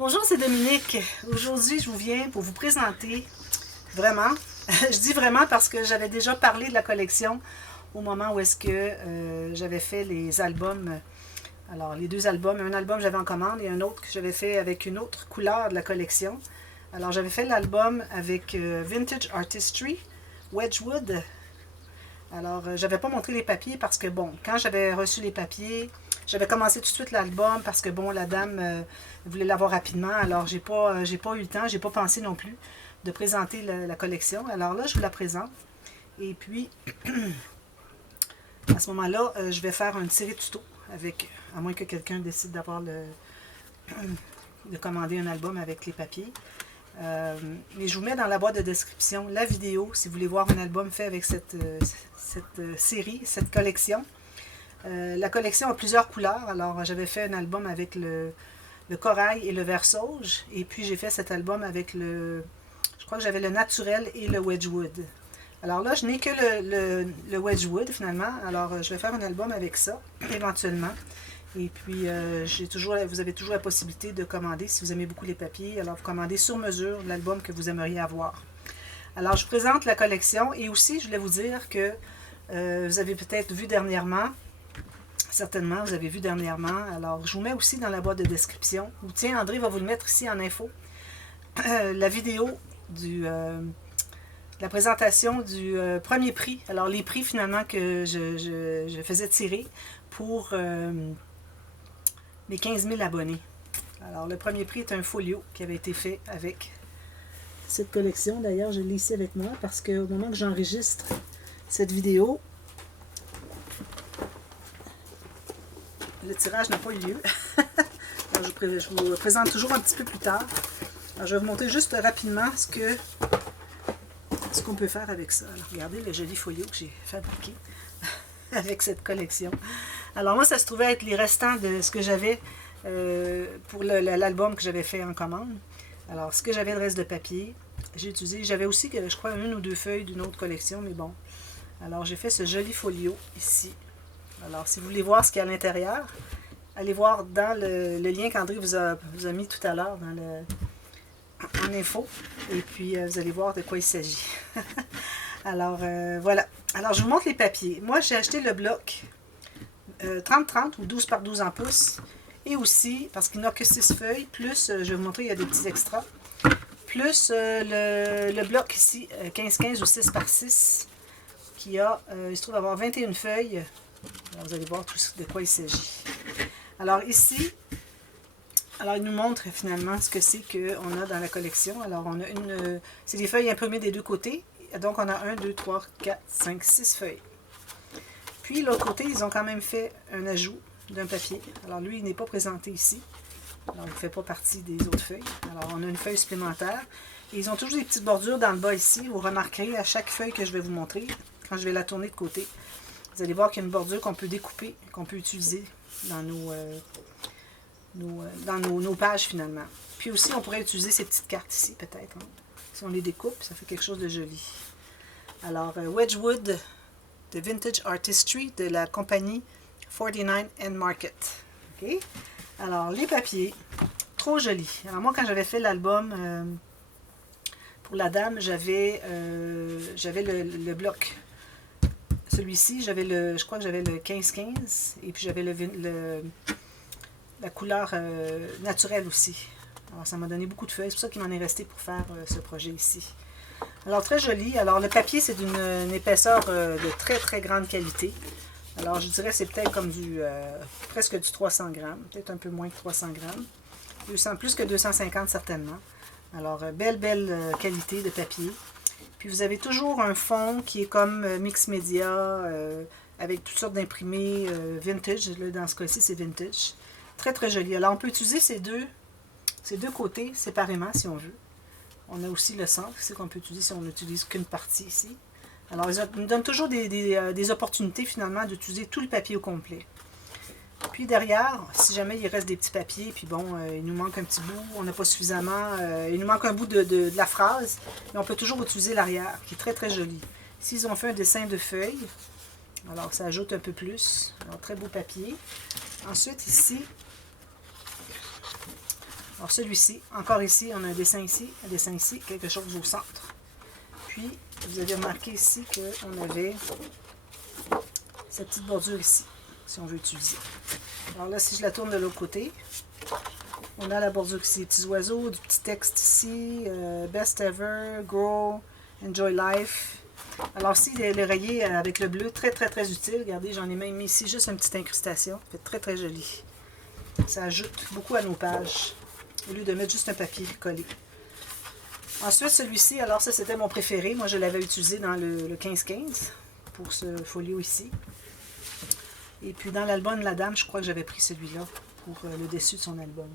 Bonjour, c'est Dominique. Aujourd'hui, je vous viens pour vous présenter vraiment. Je dis vraiment parce que j'avais déjà parlé de la collection au moment où est-ce que j'avais fait les albums. Alors, les deux albums. Un album j'avais en commande et un autre que j'avais fait avec une autre couleur de la collection. Alors, j'avais fait l'album avec Vintage Artistry, Wedgwood. Alors, j'avais pas montré les papiers parce que, bon, quand j'avais reçu les papiers, j'avais commencé tout de suite l'album parce que, bon, la dame voulait l'avoir rapidement. Alors, j'ai pas eu le temps, j'ai pas pensé non plus de présenter la collection. Alors là, je vous la présente. Et puis, à ce moment-là, je vais faire un tiré tuto avec, à moins que quelqu'un décide d'avoir de commander un album avec les papiers. Mais je vous mets dans la boîte de description la vidéo si vous voulez voir un album fait avec cette série, cette collection. La collection a plusieurs couleurs. Alors, j'avais fait un album avec le corail et le vert sauge. Et puis, j'ai fait cet album avec je crois que j'avais le naturel et le Wedgwood. Alors là, je n'ai que le Wedgwood finalement. Alors, je vais faire un album avec ça, éventuellement. Et puis, vous avez toujours la possibilité de commander si vous aimez beaucoup les papiers. Alors, vous commandez sur mesure l'album que vous aimeriez avoir. Alors, je vous présente la collection. Et aussi, je voulais vous dire que vous avez peut-être vu dernièrement, certainement, vous avez vu dernièrement. Alors, je vous mets aussi dans la boîte de description. Ou tiens, André va vous le mettre ici en info. La vidéo la présentation du premier prix. Alors, les prix finalement que je faisais tirer pour mes 15 000 abonnés. Alors, le premier prix est un folio qui avait été fait avec cette collection. D'ailleurs, je l'ai ici avec moi parce qu'au moment que j'enregistre cette vidéo, le tirage n'a pas eu lieu. Alors, je vous présente toujours un petit peu plus tard. Alors, je vais vous montrer juste rapidement ce qu'on peut faire avec ça. Alors, regardez le joli folio que j'ai fabriqué avec cette collection. Alors moi, ça se trouvait être les restants de ce que j'avais pour l'album que j'avais fait en commande. Alors, ce que j'avais de reste de papier, j'ai utilisé. J'avais aussi, je crois, une ou deux feuilles d'une autre collection, mais bon. Alors, j'ai fait ce joli folio ici. Alors, si vous voulez voir ce qu'il y a à l'intérieur, allez voir dans le lien qu'André vous a mis tout à l'heure en info. Et puis, vous allez voir de quoi il s'agit. Alors, voilà. Alors, je vous montre les papiers. Moi, j'ai acheté le bloc 30-30 ou 12 par 12 en pouces. Et aussi, parce qu'il n'a que 6 feuilles, plus, je vais vous montrer, il y a des petits extras. Plus le bloc ici, 15-15 ou 6 par 6, qui il se trouve avoir 21 feuilles. Alors, vous allez voir de quoi il s'agit. Alors, ici, alors il nous montre finalement ce que c'est qu'on a dans la collection. Alors, on a c'est des feuilles imprimées des deux côtés. Donc, on a 1, 2, 3, 4, 5, 6 feuilles. Puis, l'autre côté, ils ont quand même fait un ajout d'un papier. Alors, lui, il n'est pas présenté ici. Alors, il ne fait pas partie des autres feuilles. Alors, on a une feuille supplémentaire. Et ils ont toujours des petites bordures dans le bas ici. Vous remarquerez à chaque feuille que je vais vous montrer, quand je vais la tourner de côté, vous allez voir qu'il y a une bordure qu'on peut découper, qu'on peut utiliser dans nos pages finalement. Puis aussi, on pourrait utiliser ces petites cartes ici, peut-être. Hein. Si on les découpe, ça fait quelque chose de joli. Alors, Wedgwood de Vintage Artistry de la compagnie 49 & Market. Okay? Alors, les papiers, trop jolis. Alors, moi, quand j'avais fait l'album pour la dame, j'avais le bloc. Celui-ci, je crois que j'avais le 15-15 et puis j'avais la couleur naturelle aussi. Alors, ça m'a donné beaucoup de feuilles. C'est pour ça qu'il m'en est resté pour faire ce projet ici. Alors, très joli. Alors, le papier, c'est d'une épaisseur de très, très grande qualité. Alors, je dirais c'est peut-être comme presque du 300 grammes. Peut-être un peu moins que 300 grammes. Plus que 250 certainement. Alors, belle qualité de papier. Puis, vous avez toujours un fond qui est comme mix média avec toutes sortes d'imprimés vintage. Là, dans ce cas-ci, c'est vintage. Très, très joli. Alors, on peut utiliser ces deux côtés séparément si on veut. On a aussi le centre ici qu'on peut utiliser si on n'utilise qu'une partie ici. Alors, ils nous donnent toujours des opportunités finalement d'utiliser tout le papier au complet. Puis derrière, si jamais il reste des petits papiers, puis bon, il nous manque un petit bout, on n'a pas suffisamment, il nous manque un bout de la phrase, mais on peut toujours utiliser l'arrière, qui est très très joli. Ici, ils ont fait un dessin de feuilles, alors ça ajoute un peu plus. Alors, très beau papier. Ensuite, ici, Alors celui-ci, encore ici, on a un dessin ici, quelque chose au centre. Puis, vous avez remarqué ici qu'on avait cette petite bordure ici, si on veut utiliser. Alors là, si je la tourne de l'autre côté, on a la bordure ici, des petits oiseaux, du petit texte ici, Best Ever, Grow, Enjoy Life. Alors ici, le rayé avec le bleu, très très très utile. Regardez, j'en ai même mis ici juste une petite incrustation. Ça fait très très joli. Ça ajoute beaucoup à nos pages, au lieu de mettre juste un papier collé. Ensuite, celui-ci, alors ça c'était mon préféré. Moi, je l'avais utilisé dans le 15-15 pour ce folio ici. Et puis dans l'album de la dame, je crois que j'avais pris celui-là pour le dessus de son album.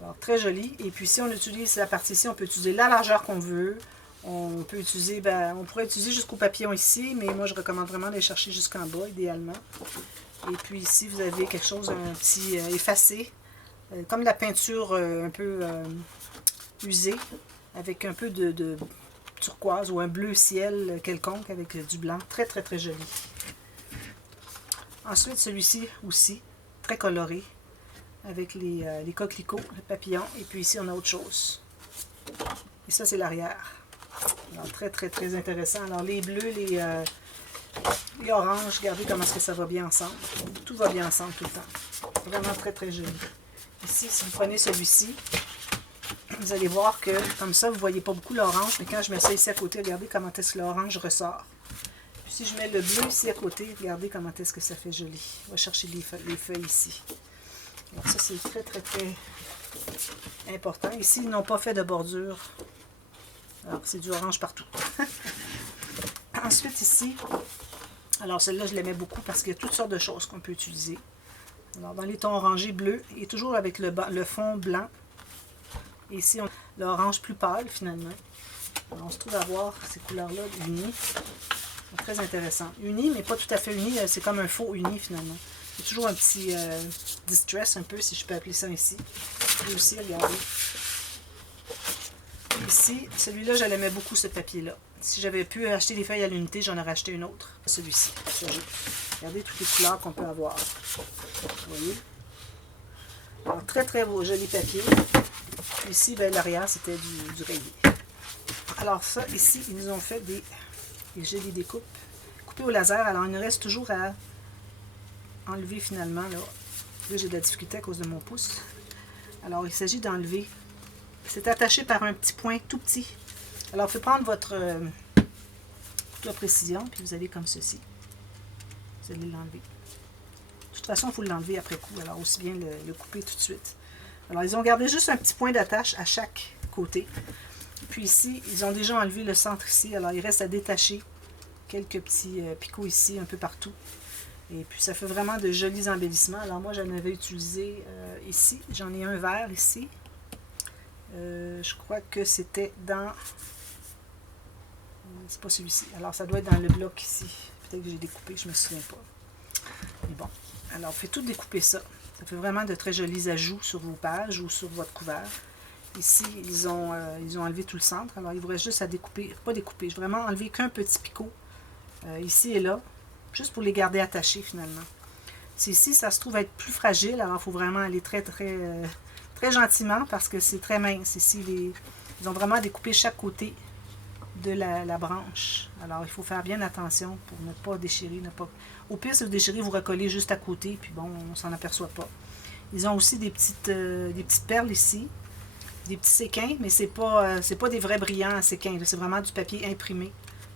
Alors, très joli. Et puis, si on utilise la partie ici, on peut utiliser la largeur qu'on veut. On peut utiliser, on pourrait utiliser jusqu'au papillon ici, mais moi, je recommande vraiment d'aller chercher jusqu'en bas, idéalement. Et puis ici, vous avez quelque chose, un petit effacé, comme la peinture un peu usée, avec un peu de turquoise ou un bleu ciel quelconque avec du blanc. Très, très, très joli. Ensuite, celui-ci aussi, très coloré, avec les coquelicots, le papillon. Et puis ici, on a autre chose. Et ça, c'est l'arrière. Alors, très, très, très intéressant. Alors, les bleus, les oranges, regardez comment est-ce que ça va bien ensemble. Tout va bien ensemble tout le temps. Vraiment très, très joli. Ici, si vous prenez celui-ci, vous allez voir que, comme ça, vous ne voyez pas beaucoup l'orange, mais quand je mets ça ici à côté, regardez comment est-ce que l'orange ressort. Puis si je mets le bleu ici à côté, regardez comment est-ce que ça fait joli. On va chercher les feuilles ici. Alors ça, c'est très, très, très important. Ici, ils n'ont pas fait de bordure. Alors, c'est du orange partout. Ensuite, ici, alors celle-là, je l'aimais beaucoup parce qu'il y a toutes sortes de choses qu'on peut utiliser. Alors, dans les tons orangés bleus, et toujours avec le fond blanc. Et ici, on a l'orange plus pâle, finalement. Alors, on se trouve à voir ces couleurs-là unies. Très intéressant. Uni, mais pas tout à fait uni. C'est comme un faux uni, finalement. Il y a toujours un petit distress, un peu, si je peux appeler ça ici. Et aussi, regardez. Ici, celui-là, je l'aimais beaucoup, ce papier-là. Si j'avais pu acheter des feuilles à l'unité, j'en aurais acheté une autre. Celui-ci. Regardez toutes les couleurs qu'on peut avoir. Vous voyez? Alors, très, très beau, joli papier. Ici, ben, l'arrière, c'était du rayé. Alors, ça, ici, ils nous ont fait des jolies découpes. Coupées au laser. Alors, il nous reste toujours à enlever, finalement. Là j'ai de la difficulté à cause de mon pouce. Alors, il s'agit d'enlever. C'est attaché par un petit point tout petit. Alors, vous pouvez prendre votre couteau à précision, puis vous allez comme ceci. Vous allez l'enlever. De toute façon, il faut l'enlever après coup, alors aussi bien le couper tout de suite. Alors, ils ont gardé juste un petit point d'attache à chaque côté. Puis ici, ils ont déjà enlevé le centre ici. Alors, il reste à détacher quelques petits picots ici, un peu partout. Et puis, ça fait vraiment de jolis embellissements. Alors, moi, j'en avais utilisé ici. J'en ai un vert ici. Je crois que c'était dans... C'est pas celui-ci. Alors, ça doit être dans le bloc ici. Peut-être que j'ai découpé, je me souviens pas. Mais bon. Alors, vous faites tout découper ça. Ça fait vraiment de très jolis ajouts sur vos pages ou sur votre couvert. Ici, ils ont enlevé tout le centre. Alors, il vous reste juste à découper. Pas découper, je vais vraiment enlever qu'un petit picot. Ici et là. Juste pour les garder attachés, finalement. Ici, ça se trouve être plus fragile. Alors, il faut vraiment aller très, très... très gentiment parce que c'est très mince. Ici, ils ont vraiment découpé chaque côté de la branche. Alors, il faut faire bien attention pour ne pas déchirer. Au pire, si vous déchirez, vous recollez juste à côté, puis bon, on ne s'en aperçoit pas. Ils ont aussi des petites perles ici, des petits séquins, mais c'est pas des vrais brillants à séquins. C'est vraiment du papier imprimé.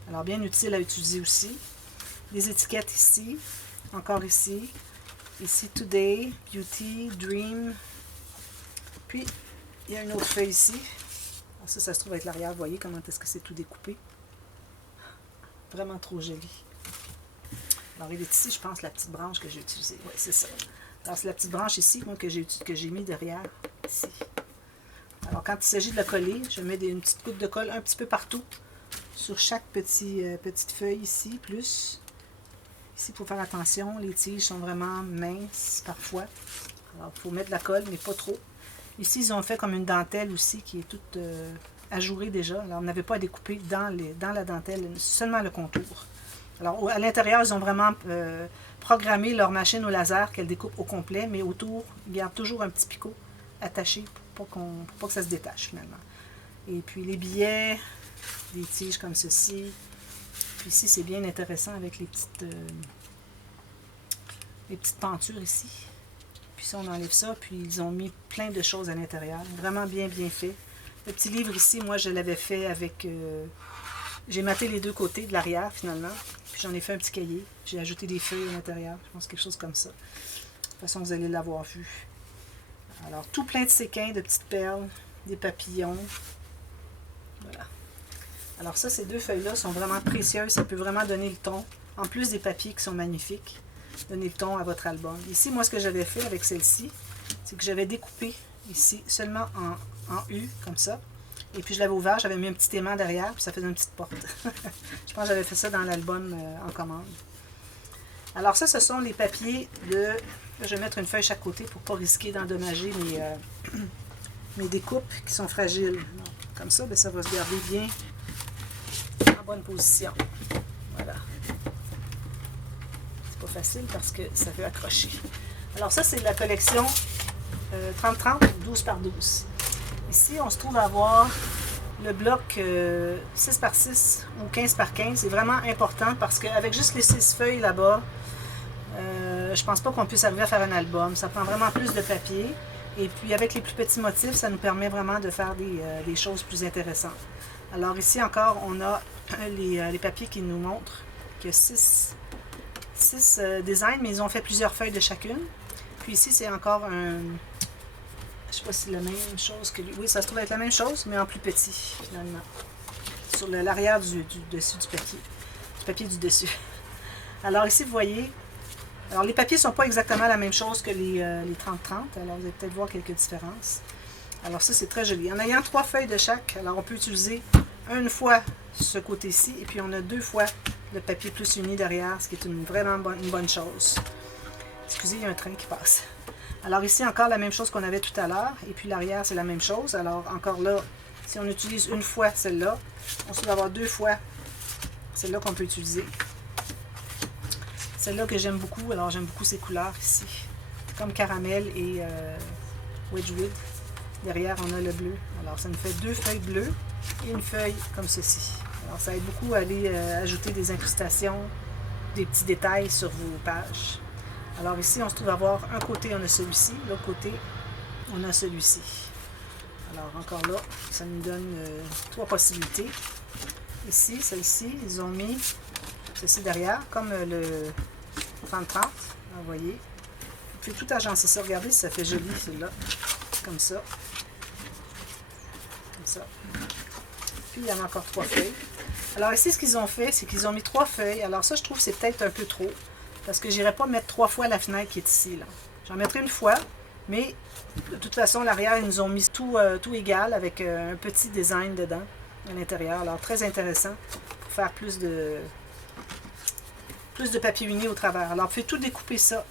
Alors, bien utile à utiliser aussi. Des étiquettes ici, encore ici. Ici, Today, Beauty, Dream. Puis, il y a une autre feuille ici. Alors ça se trouve avec l'arrière. Vous voyez comment est-ce que c'est tout découpé. Vraiment trop joli. Alors, il est ici, je pense, la petite branche que j'ai utilisée. Oui, c'est ça. Alors, c'est la petite branche ici, moi, que j'ai mis derrière, ici. Alors, quand il s'agit de la coller, je mets une petite goutte de colle un petit peu partout, sur chaque petite feuille ici, plus. Ici, il faut faire attention, les tiges sont vraiment minces, parfois. Alors, il faut mettre de la colle, mais pas trop. Ici, ils ont fait comme une dentelle aussi, qui est toute ajourée déjà. Alors, on n'avait pas à découper dans la dentelle, seulement le contour. Alors, à l'intérieur, ils ont vraiment programmé leur machine au laser qu'elle découpe au complet, mais autour, ils gardent toujours un petit picot attaché pour pas que ça se détache finalement. Et puis les billets, des tiges comme ceci. Puis ici, c'est bien intéressant avec les petites pentures ici. Puis ça, on enlève ça, puis ils ont mis plein de choses à l'intérieur. Vraiment bien fait. Le petit livre ici, moi, je l'avais fait avec... j'ai maté les deux côtés de l'arrière, finalement. Puis j'en ai fait un petit cahier. J'ai ajouté des feuilles à l'intérieur. Je pense quelque chose comme ça. De toute façon, vous allez l'avoir vu. Alors, tout plein de séquins, de petites perles, des papillons. Voilà. Alors ça, ces deux feuilles-là sont vraiment précieuses. Ça peut vraiment donner le ton. En plus des papiers qui sont magnifiques, donner le ton à votre album. Ici, moi, ce que j'avais fait avec celle-ci, c'est que j'avais découpé ici seulement en U, comme ça. Et puis je l'avais ouvert, j'avais mis un petit aimant derrière, puis ça faisait une petite porte. Je pense que j'avais fait ça dans l'album en commande. Alors ça, ce sont les papiers de... Là, je vais mettre une feuille chaque côté pour ne pas risquer d'endommager mes découpes qui sont fragiles. Donc, comme ça, bien, ça va se garder bien en bonne position. Voilà. C'est pas facile parce que ça veut accrocher. Alors ça, c'est la collection 30-30, 12 par 12. Ici, on se trouve à avoir le bloc 6 par 6 ou 15 par 15. C'est vraiment important parce qu'avec juste les 6 feuilles là-bas, je pense pas qu'on puisse arriver à faire un album. Ça prend vraiment plus de papier. Et puis avec les plus petits motifs, ça nous permet vraiment de faire des choses plus intéressantes. Alors ici encore, on a les papiers qui nous montrent qu'il y a 6 designs, mais ils ont fait plusieurs feuilles de chacune. Puis ici, c'est encore un... Je sais pas si c'est la même chose que lui. Oui, ça se trouve être la même chose, mais en plus petit, finalement. Sur l'arrière du dessus du papier du dessus. Alors ici, vous voyez, alors les papiers ne sont pas exactement la même chose que les 30-30, alors vous allez peut-être voir quelques différences. Alors ça, c'est très joli. En ayant 3 feuilles de chaque, alors on peut utiliser une fois ce côté-ci, et puis on a 2 fois le papier plus uni derrière, ce qui est vraiment une bonne chose. Excusez, il y a un train qui passe. Alors ici, encore la même chose qu'on avait tout à l'heure. Et puis l'arrière, c'est la même chose. Alors encore là, si on utilise une fois celle-là, on se va avoir 2 fois celle-là qu'on peut utiliser. Celle-là que j'aime beaucoup. Alors j'aime beaucoup ces couleurs ici. Comme caramel et Wedgwood. Derrière, on a le bleu. Alors ça nous fait 2 feuilles bleues et une feuille comme ceci. Alors ça aide beaucoup à aller ajouter des incrustations, des petits détails sur vos pages. Alors ici, on se trouve à avoir un côté, on a celui-ci, l'autre côté, on a celui-ci. Alors encore là, ça nous donne 3 possibilités. Ici, celle-ci, ils ont mis ceci derrière, comme le 30-30, vous voyez. Vous pouvez tout agencer ça, regardez si ça fait joli, celui-là, comme ça. Comme ça. Puis il y en a encore 3 feuilles. Alors ici, ce qu'ils ont fait, c'est qu'ils ont mis 3 feuilles. Alors ça, je trouve que c'est peut-être un peu trop. Parce que je n'irai pas mettre 3 fois la fenêtre qui est ici. J'en mettrai une fois, mais de toute façon, l'arrière, ils nous ont mis tout égal avec un petit design dedans, à l'intérieur. Alors, très intéressant pour faire plus de papier uni au travers. Alors, vous pouvez tout découper ça.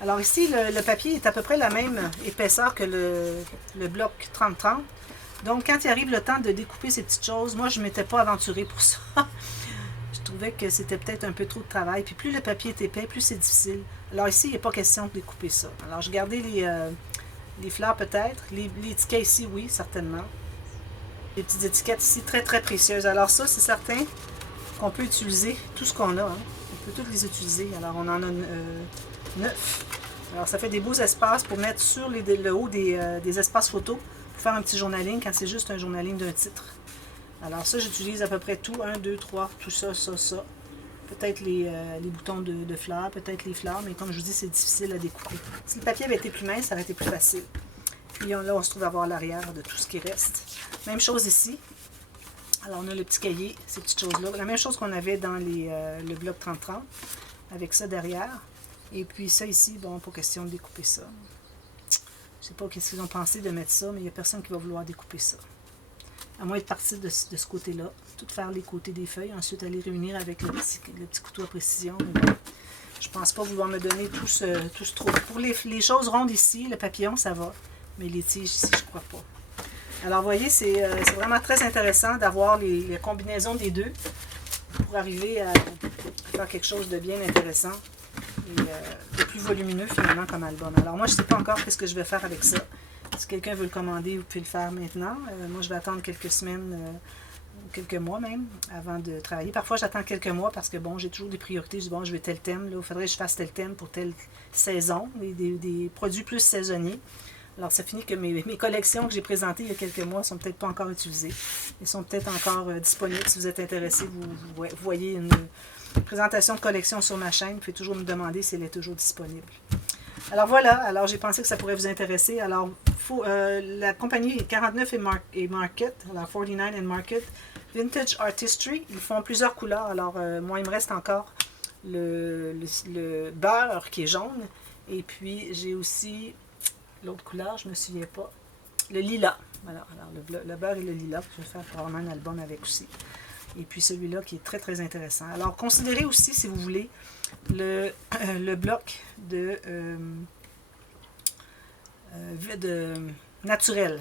Alors ici, le papier est à peu près la même épaisseur que le bloc 30-30. Donc, quand il arrive le temps de découper ces petites choses, moi, je ne m'étais pas aventurée pour ça. Je trouvais que c'était peut-être un peu trop de travail. Puis plus le papier est épais, plus c'est difficile. Alors ici, il n'est pas question de découper ça. Alors je gardais les fleurs peut-être. Les tickets ici, oui, certainement. Les petites étiquettes ici, très très précieuses. Alors ça, c'est certain qu'on peut utiliser tout ce qu'on a. Hein. On peut toutes les utiliser. Alors on en a 9. Alors ça fait des beaux espaces pour mettre sur le haut des espaces photos. Pour faire un petit journaling quand c'est juste un journaling d'un titre. Alors ça, j'utilise à peu près tout. 1, 2, 3, tout ça, ça, ça. Peut-être les boutons de fleurs, peut-être les fleurs, mais comme je vous dis, c'est difficile à découper. Si le papier avait été plus mince, ça aurait été plus facile. Puis là, on se trouve à voir l'arrière de tout ce qui reste. Même chose ici. Alors on a le petit cahier, ces petites choses-là. La même chose qu'on avait dans le bloc 30-30, avec ça derrière. Et puis ça ici, bon, pas question de découper ça. Je sais pas qu'est-ce qu'ils ont pensé de mettre ça, mais il n'y a personne qui va vouloir découper ça. À moins de partir de ce côté-là, tout faire les côtés des feuilles, ensuite aller réunir avec le petit couteau à précision. Mais bon, je pense pas vouloir me donner tout ce trou. Pour les choses rondes ici, le papillon, ça va, mais les tiges ici, je crois pas. Alors, vous voyez, c'est vraiment très intéressant d'avoir les combinaisons des deux pour arriver à faire quelque chose de bien intéressant et de plus volumineux finalement comme album. Alors moi, je ne sais pas encore ce que je vais faire avec ça. Si quelqu'un veut le commander, vous pouvez le faire maintenant. Moi, je vais attendre quelques semaines, quelques mois même, avant de travailler. Parfois, j'attends quelques mois parce que, bon, j'ai toujours des priorités. Je dis, bon, je veux tel thème, là, il faudrait que je fasse tel thème pour telle saison, des produits plus saisonniers. Alors, ça finit que mes collections que j'ai présentées il y a quelques mois ne sont peut-être pas encore utilisées. Elles sont peut-être encore disponibles. Si vous êtes intéressé, vous voyez une présentation de collection sur ma chaîne. Vous pouvez toujours me demander si elle est toujours disponible. Alors voilà, alors j'ai pensé que ça pourrait vous intéresser. Alors, la compagnie 49 et Market, alors 49 and Market, Vintage Artistry, ils font plusieurs couleurs. Alors, moi, il me reste encore le beurre qui est jaune. Et puis, j'ai aussi l'autre couleur, je ne me souviens pas, le lilas. Voilà, alors le beurre et le lilas, je vais faire probablement un album avec aussi. Et puis celui-là qui est très très intéressant. Alors, considérez aussi, si vous voulez, le bloc de natural.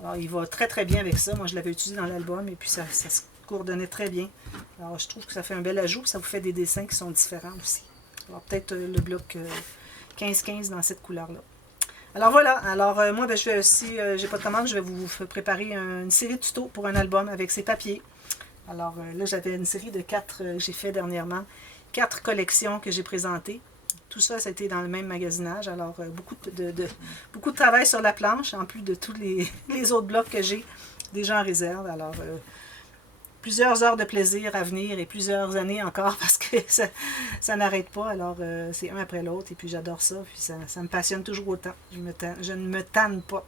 Alors, il va très très bien avec ça. Moi, je l'avais utilisé dans l'album et puis ça se coordonnait très bien. Alors, je trouve que ça fait un bel ajout. Ça vous fait des dessins qui sont différents aussi. Alors, peut-être le bloc 15-15 dans cette couleur-là. Alors voilà, alors moi je vais aussi, j'ai pas de commande, je vais vous préparer une série de tutos pour un album avec ces papiers. Alors là j'avais une série de 4 que j'ai fait dernièrement, 4 collections que j'ai présentées. Tout ça, ça a été dans le même magasinage, alors beaucoup de travail sur la planche, en plus de tous les autres blocs que j'ai déjà en réserve. Alors plusieurs heures de plaisir à venir et plusieurs années encore parce que ça n'arrête pas. Alors, c'est un après l'autre et puis j'adore ça. Puis ça me passionne toujours autant. Je ne me tanne pas.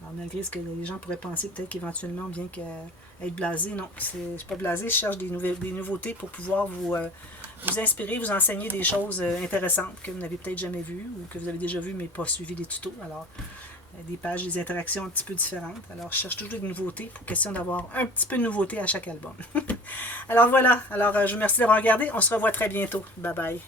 Alors, malgré ce que les gens pourraient penser, peut-être qu'éventuellement, bien qu'être blasé, non, je ne suis pas blasé. Je cherche des nouveautés pour pouvoir vous inspirer, vous enseigner des choses intéressantes que vous n'avez peut-être jamais vues ou que vous avez déjà vues mais pas suivi des tutos. Alors, des pages, des interactions un petit peu différentes. Alors, je cherche toujours des nouveautés pour question d'avoir un petit peu de nouveauté à chaque album. Alors voilà, alors je vous remercie d'avoir regardé. On se revoit très bientôt. Bye bye.